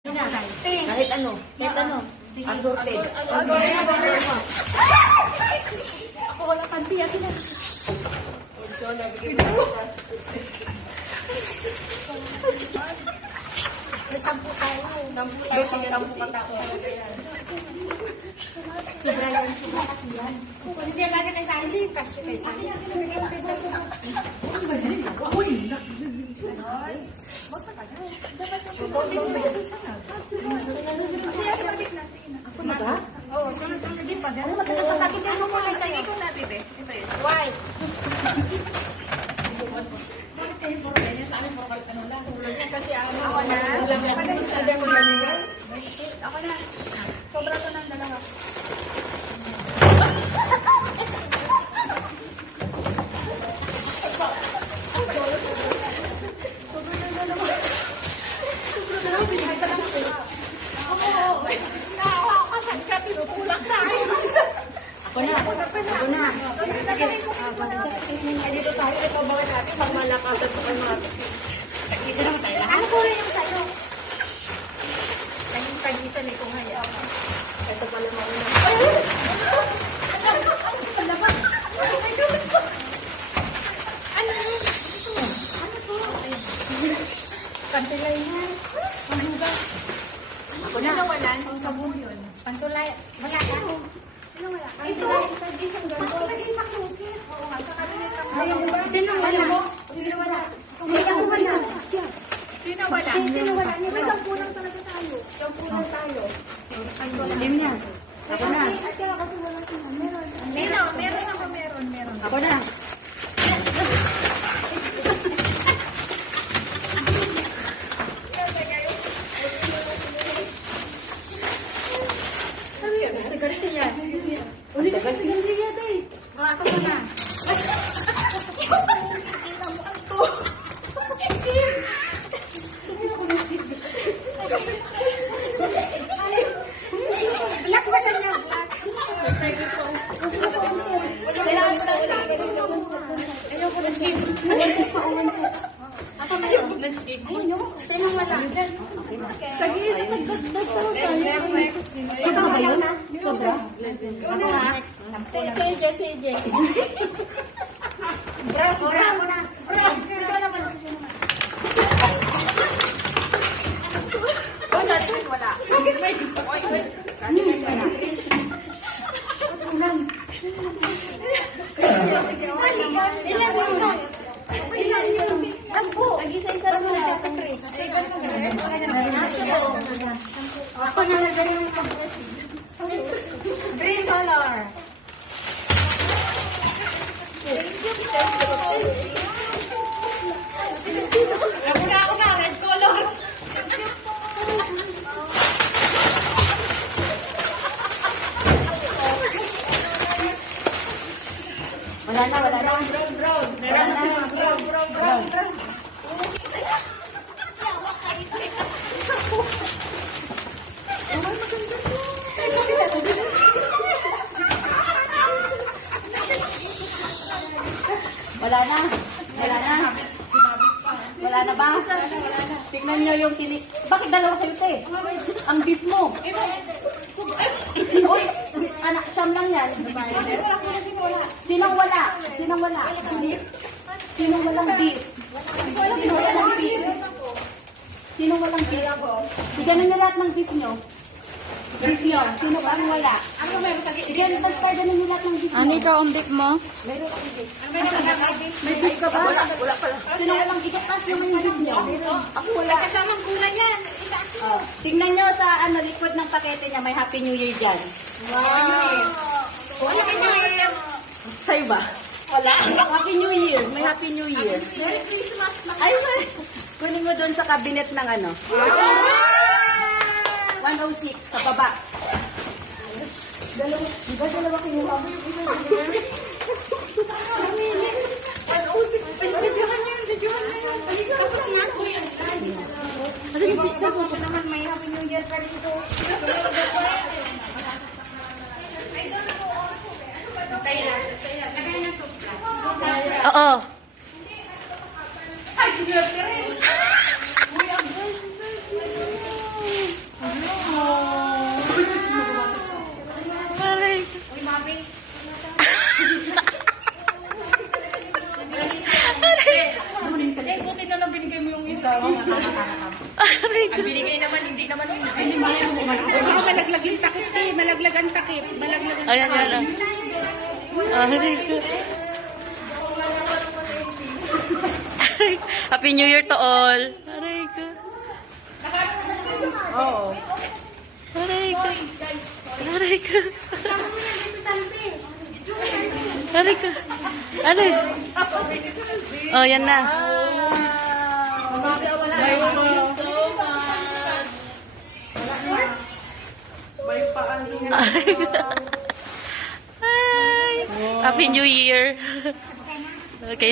Kahit ano. Kahit ano. Assorted. Ako wala kanti. Akin na. May 10 tayo. 10 patako. Sobra yan. Sobra kasi yan. Hindi yan lagi kay Sandy. Kasi kay Sandy. Ako na ba? Oo, sunod-sunod din pa. Ano magkakasakit yan mo muna sa iyo kung nabibe? Why? Kasi ako na. Ako na. Sobra to ng dalawa. Ako na. Ako na. Ay, dito tayo. Ito bakit natin magmalakasan sa mga dito naman tayo. Ano po rin yung sa'yo? Naging pagisan eh kung haya. Ito pala mauna. Ano po? Pantulay na. Panghugas. Ako na. Nawalan. Pang sabon yun. Pantulay. Wala ka. Wala. Ito. Pantulay sa closet. Oo nga. Sa kabinet ang Sino wala? Sino wala? Sino wala? Sino wala? Sino wala? May 10 lang talaga tayo. 10 lang tayo. Lim niya. Ako na. Sino? Meron ako, meron. Ako na. Sa Garcia. Ulit sa Garcia ito eh. Ako na. Black sa kanya, black. Ayoko na ship. Ako na yun. Sino wala? Sige, nagdagdag tayo. Sobra ba yun? Sobra? Ako ha? CJ. Bravo na. Ikaw naman. Oh, sa atin wala. Ilan yun? 10. Nag-isa-isa lang muna sa Chris. Ako na nagdala ng pag-brush. Green color. Ako na, red color. Wala na. Brown. Meron na brown. Wala na ba? Tignan nyo yung kilik. Bakit dalawa sa'yo, te? Ang beef mo. Uy, anak, siyam lang yan. Sinong wala? Sinong walang beef? Sinong walang beef? Sinong walang beef? Bigyan nyo lahat ng beef nyo. Beef nyo. Sino ba ang wala? Bigyan nyo nyo lahat ng beef nyo. Ano ikaw ang beef mo? Meron akong beef. May beef ka ba? Wala pala. Sino walang beef? Taas naman yung beef nyo. Ako wala. Kasamang gulay yan. Oh, tingnan nyo sa likod ng pakete niya, may Happy New Year dyan. Wala ka na. Sa'yo ba? Wala. Happy New Year. May Happy New Year. Merry Christmas. Ay, kunin mo doon sa cabinet ng 106 sa baba. Dalawa kinuha mo yung isa. Videohan niyo yun. Tapos nga. Kasi yung pizza ko naman may Happy New Year pa dito. Oo. Ay, sigurado ka rin. Aray ko. Binigay naman, hindi naman yung Baka malaglag yung takip eh. Malaglag ang takip. Malaglag ang Ayan, yan. Aray ko. Aray. Happy New Year to all. Aray ko. Oo. Aray ko. Aray ko. Aray ko. Aray. Oh, yan na. Aray ko. Ay. Happy New Year. Okay.